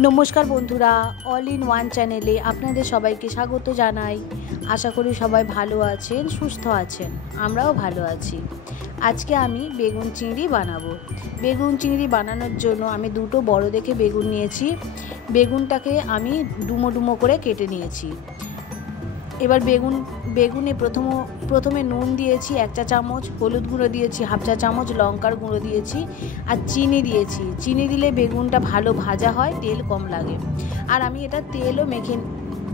नमस्कार बंधुरा अल in one चैनेले आपनादेर सबाइके स्वागत जानाई। आशा करी सबाई भालो आछेन, सुस्थ आछेन, आमराओ भालो आछि। आजके आमी बेगुन चिंगड़ी बानाबो। बेगुन चिंगड़ी बानानोर जोन्नो आमी दुटो बड़ो देखे बेगुन नियेछि। बेगुनटाके आमी डुमो डुमो करे केटे नियेछि। एबार बेगुने प्रथमे नुन दिएछि 1 चा चामच, हलुद गुঁড়ো दिएछि हाफ चा चामच, लंकार गुঁড়ো दिएछि और चीनी दिएछि। चीनी दिले बेगुनटा भालो भाजा हय, तेल कम लागे। और आमी एटा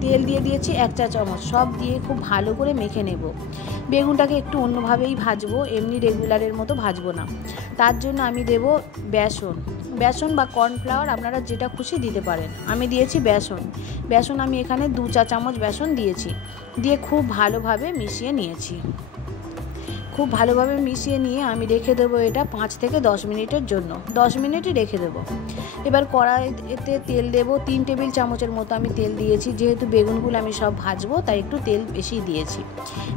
तेल दिए दिएछि 1 चा चामच। सब दिए खूब भालो करे मेखे नेब। बेगुनटाके एकटु अन्यभावेई भाजबो, एमनि रेगुलारेर मतो भाजबो ना। तार जोन्नो आमी देब बेसन बा कर्नफ्लावर, आपनारा जेटा खुशी दिते पारेन। आमी दिएछि बेसन आमी एखाने 2 चा चामच बेसन दिएछि। दिए खूब भालोभाবে मिशिয়ে নিয়েছি। खूब भालोभाবে मिशिয়ে নিয়ে আমি রেখে দেব এটা 5 থেকে 10 মিনিটের জন্য। 10 মিনিটই রেখে দেব। এবার কড়াইতে তেল দেব 3 টেবিল চামচের মতো আমি তেল দিয়েছি। যেহেতু বেগুনগুলো আমি সব ভাজবো তাই একটু তেল বেশি দিয়েছি।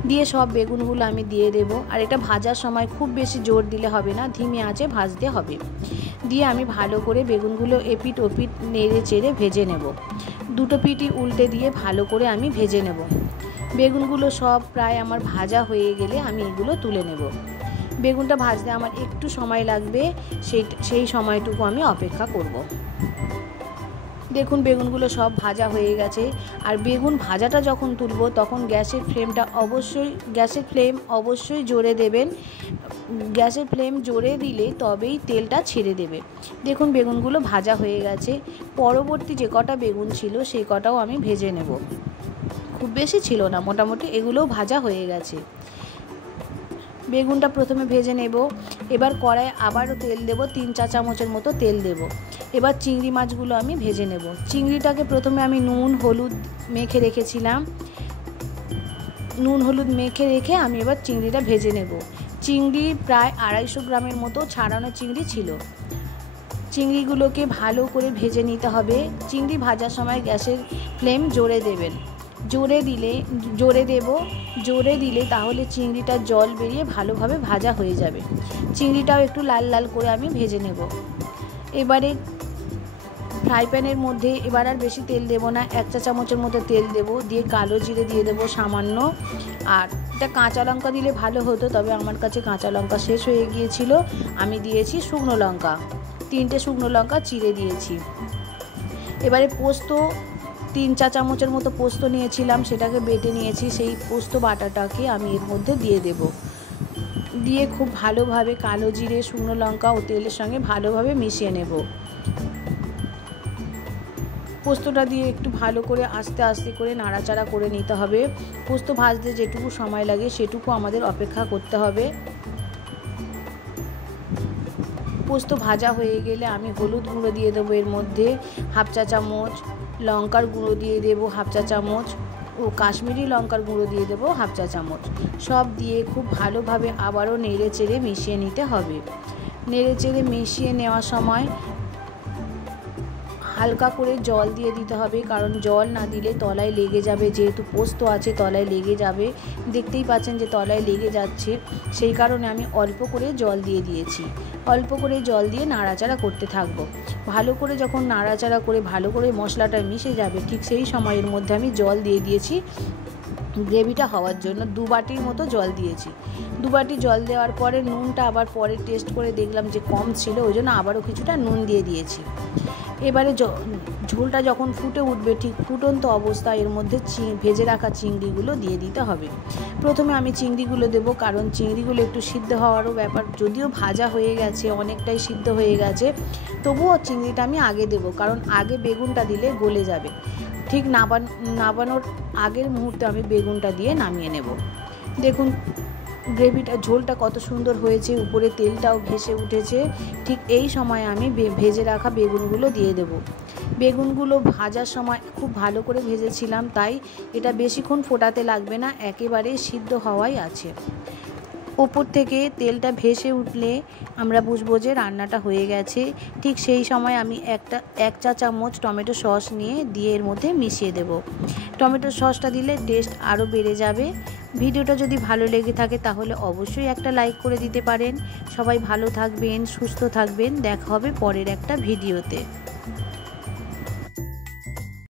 দিয়ে সব বেগুনগুলো আমি দিয়ে দেব। আর এটা ভাজার সময় খুব বেশি জোর দিলে হবে না, ধিমি আঁচে ভাজতে হবে। দিয়ে আমি ভালো করে বেগুনগুলো এপিট ওপিট নেড়ে চেড়ে ভেজে নেব। দুটো পিঠই উল্টে দিয়ে ভালো করে আমি ভেজে নেব। বেগুনগুলো সব প্রায় আমার ভাজা হয়ে গেলে আমি এগুলো তুলে নেব। বেগুনটা ভাজতে আমার একটু সময় লাগবে, সেই সময়টুকু আমি অপেক্ষা করব। দেখুন বেগুনগুলো সব ভাজা হয়ে গেছে। আর বেগুন ভাজাটা যখন তুলব তখন গ্যাসের ফ্লেম অবশ্যই জোরে দেবেন। গ্যাসের ফ্লেম জোরে দিলে তবেই তেলটা ছেড়ে দেবে। দেখুন বেগুনগুলো ভাজা হয়ে গেছে। পরবর্তী যে কটা বেগুন ছিল সেই কটাও আমি ভেজে নেব। খুব বেশি ছিল না, মোটামুটি এগুলোও ভাজা হয়ে গেছে। বেগুনটা প্রথমে ভেজে নেব। এবার কড়াইয়ে আবারও তেল দেব, 3 চা চামচের মতো তেল দেব। এবার চিংড়ি মাছগুলো আমি ভেজে নেব। চিংড়িটাকে প্রথমে আমি নুন হলুদ মেখে রেখেছিলাম। নুন হলুদ মেখে রেখে আমি এবার চিংড়িটা ভেজে নেব। চিংড়ি প্রায় 250 গ্রামের মতো ছাড়ানো চিংড়ি ছিল। চিংড়িগুলোকে ভালো করে ভেজে নিতে হবে। চিংড়ি ভাজার সময় গ্যাসের ফ্লেম জোরে দেবেন। জোরে দিলে তাহলে চিংড়িটার জল বেরিয়ে ভালোভাবে ভাজা হয়ে যাবে। চিংড়িটাও একটু লাল লাল করে আমি ভেজে নেব। এবারে ফ্রাই প্যানের মধ্যে এবার আর বেশি তেল দেব না, 1 চা চামচের মতো তেল দেব। দিয়ে কালো জিরে দিয়ে দেব সামান্য। আর এটা কাঁচা লঙ্কা দিলে ভালো হতো, তবে আমার কাছে কাঁচা লঙ্কা শেষ হয়ে গিয়েছিল। আমি দিয়েছি শুকনো লঙ্কা, 3টে শুকনো লঙ্কা চিড়ে দিয়েছি। এবারে পোস্ত 3 চা চামচের মতো পোস্ত নিয়েছিলাম, সেটাকে বেটে নিয়েছি। সেই পোস্ত বাটাটাকে আমি এর মধ্যে দিয়ে দেব। দিয়ে খুব ভালোভাবে কালো জিরে শুকনো লঙ্কা ও তেলের সঙ্গে ভালোভাবে মিশিয়ে নেব। পোস্তটা দিয়ে একটু ভালো করে আস্তে আস্তে করে নাড়াচাড়া করে নিতে হবে। পোস্ত ভাজতে যেটুকু সময় লাগে সেটুকু আমাদের অপেক্ষা করতে হবে। পোস্ত ভাজা হয়ে গেলে আমি হলুদ গুঁড়ো দিয়ে দেবো এর মধ্যে 1/2 চা চামচ, লঙ্কার গুঁড়ো দিয়ে দেবো 1/2 চা চামচ ও কাশ্মীরি লঙ্কার গুঁড়ো দিয়ে দেবো 1/2 চা চামচ। সব দিয়ে খুব ভালোভাবে আবারও নেড়ে চেড়ে মিশিয়ে নিতে হবে। নেড়ে চেড়ে মিশিয়ে নেওয়ার সময় হালকা করে জল দিয়ে দিতে হবে, কারণ জল না দিলে তলায় লেগে যাবে। যেহেতু পোস্ত আছে তলায় লেগে যাবে, দেখতেই পাচ্ছেন যে তলায় লেগে যাচ্ছে। সেই কারণে আমি অল্প করে জল দিয়ে দিয়েছি। অল্প করে জল দিয়ে নাড়াচাড়া করতে থাকবো। ভালো করে যখন নাড়াচাড়া করে ভালো করে মশলাটা মিশে যাবে, ঠিক সেই সময়ের মধ্যে আমি জল দিয়ে দিয়েছি গ্রেভিটা হওয়ার জন্য 2 বাটির মতো জল দিয়েছি। 2 বাটি জল দেওয়ার পরে নুনটা আবার পরে টেস্ট করে দেখলাম যে কম ছিল, ওই জন্য আবারও কিছুটা নুন দিয়ে দিয়েছি। এবারে ঝোলটা যখন ফুটে উঠবে, ঠিক ফুটন্ত অবস্থায় এর মধ্যে ভেজে রাখা চিংড়িগুলো দিয়ে দিতে হবে। প্রথমে আমি চিংড়িগুলো দেব, কারণ চিংড়িগুলো একটু সিদ্ধ হওয়ারও ব্যাপার। যদিও ভাজা হয়ে গেছে, অনেকটাই সিদ্ধ হয়ে গেছে, তবুও চিংড়িটা আমি আগে দেব, কারণ আগে বেগুনটা দিলে গলে যাবে। ঠিক নাবানোর আগের মুহূর্তে আমি বেগুনটা দিয়ে নামিয়ে নেব। দেখুন গ্রেভিটা ঝোলটা কত সুন্দর হয়েছে, উপরে তেলটাও ভেসে উঠেছে। ঠিক এই সময় আমি ভেজে রাখা বেগুনগুলো দিয়ে দেব। বেগুনগুলো ভাজার সময় খুব ভালো করে ভেজেছিলাম, তাই এটা বেশিক্ষণ ফোটাতে লাগবে না, একেবারে সিদ্ধ হওয়াই আছে। ওপর থেকে তেলটা ভেসে উঠলে আমরা বুঝবো যে রান্নাটা হয়ে গেছে। ঠিক সেই সময় আমি 1 চা চামচ টমেটো সস দিয়ে এর মধ্যে মিশিয়ে দেব। টমেটো সসটা দিলে টেস্ট আরও বেড়ে যাবে। ভিডিওটা যদি ভালো লেগে থাকে তাহলে অবশ্যই একটা লাইক করে দিতে পারেন। সবাই ভালো থাকবেন, সুস্থ থাকবেন। দেখা হবে পরের একটা ভিডিওতে।